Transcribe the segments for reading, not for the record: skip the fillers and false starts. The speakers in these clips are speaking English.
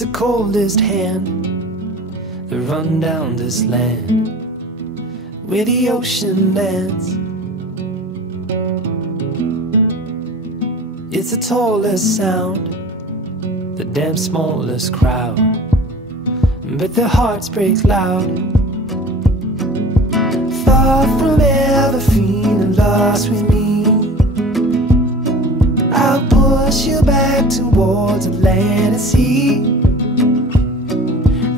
It's the coldest hand that run down this land where the ocean lands. It's the tallest sound, the damn smallest crowd, but their hearts break loud. Far from ever feeling lost with me, I'll push you back towards the land and sea.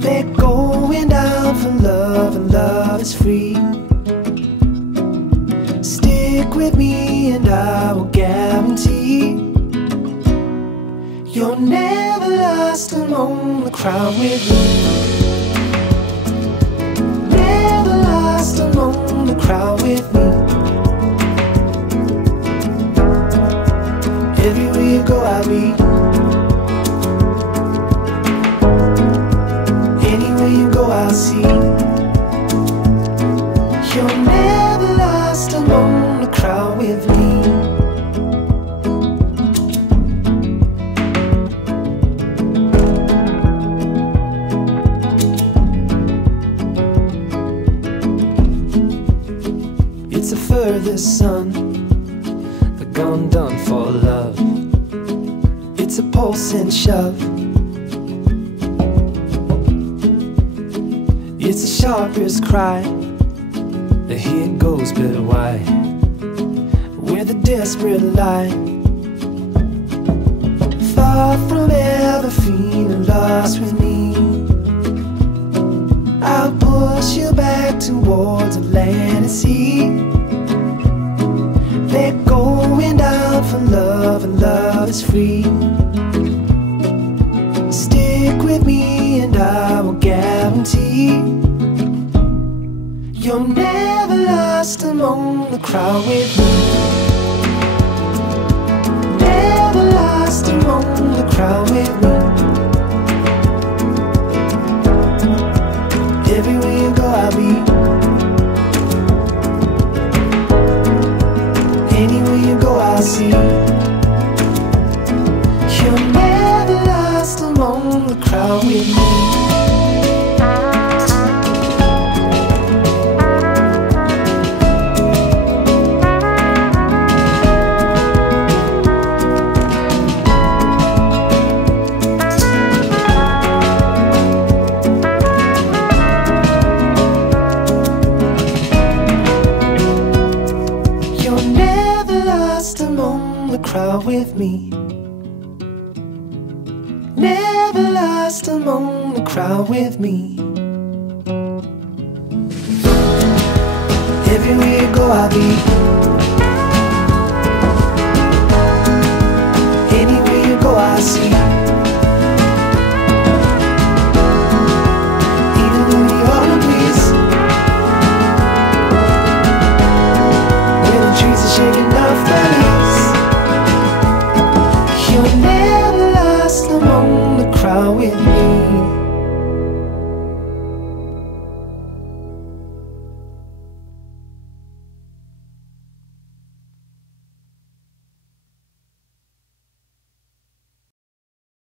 They're going down for love, and love is free. Stick with me and I will guarantee you're never lost among the crowd with me. Never lost among the crowd with me. Everywhere you go I'll be. Anywhere you go I'll see. You're never lost among the crowd with me. It's the furthest sun, the gone done for love. It's a pulse and shove. It's the sharpest cry, the here goes but why, where the desperate lie. Far from ever feeling lost with me, I'll push you back towards the land and sea. They're going down for love, and love is free. Stick with me and I will guarantee you're never lost among the crowd with me. Never lost among the crowd with me. Everywhere you go I'll be. Anywhere you go I'll see. You're never lost among the crowd with me. Crowd with me. Never lost among the crowd with me. Everywhere you go I'll be. Anywhere you go I'll see. Even in the autumn breeze, where the trees are shaking off their leaves. You're never lost among the crowd with me.